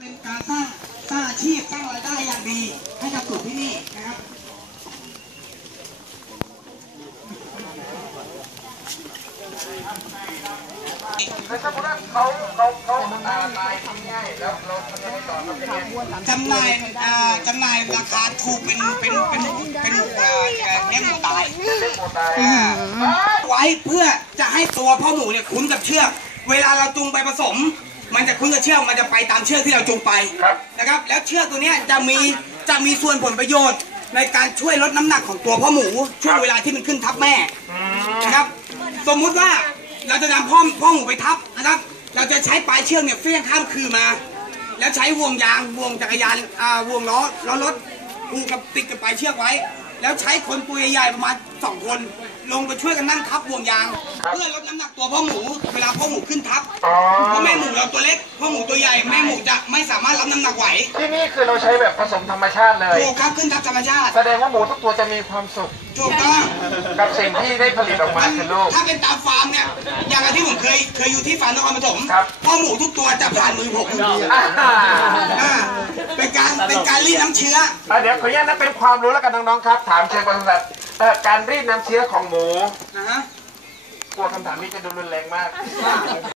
เป็นการสร้างสร้างอาชีพสร้างรายได้อย่างดีให้กับกลุ่มที่นี่นะครับแล้วสมมติว่าเขาเขาเขาอ่าตายทำง่ายแล้วเราทำยังไงต่อครับอย่างเงี้ยจำหน่ายจำหน่ายราคาถูกเป็นเป็นเป็นเป็นเอ่อเอ่อเลี้ยงหมูตายเลี้ยงตายไว้เพื่อจะให้ตัวพ่อหมูเนี่ยคุ้นกับเชือก เวลาเราจูงไปผสม มันจะคุ้นกับเชือกมันจะไปตามเชือกที่เราจูงไปนะครับ แล้วเชือกตัวเนี้ยจะมีจะมีส่วนผลประโยชน์ ในการช่วยลดน้ำหนักของตัวพ่อหมูช่วงเวลาที่มันขึ้นทับแม่นะครับ สมมุติว่าเราจะนำพ่อพ่อหมูไปทับนะครับ เราจะใช้ปลายเชือกเนี่ยเฟี้ยงข้ามคือมา แล้วใช้วงยางวงจักรยานอ่าวงล้อล้อรถผูกกับติดกับปลายเชือกไว้ แล้วใช้คนตัวใหญ่ๆประมาณสองคน ลงไปช่วยกันนั่งทับวงยาง เพื่อลดน้ำหนักตัวพ่อหมู เวลาพ่อหมูขึ้นทับเพราะแม่หมูเราตัวเล็กพ่อหมูตัวใหญ่แม่หมูจะไม่สามารถรับน้ำหนักไหวที่นี่คือเราใช้แบบผสมธรรมชาติเลยถูกครับขึ้นทับธรรมชาติแสดงว่าหมูทุกตัวจะมีความสุขถูกต้องกับสิ่งที่ได้ผลิตออกมาคือลูกถ้าเป็นตามฟาร์มเนี่ยอย่างที่ผมเคยเคยอยู่ที่ฟาร์มนครปฐมครับพ่อหมูทุกตัวจะผ่านมือผมอ่าอ่าเป็นการเป็นการรีดน้ำเชื้ออะเดี๋ยวขออนุญาตนะเป็นความรู้แล้วกันน้องๆครับ ถามเชิงปศุสัตว์ เอ่อการรีดน้ำเชื้อของหมูนะฮะกลัวคำถามนี้จะดูรุนแรงมาก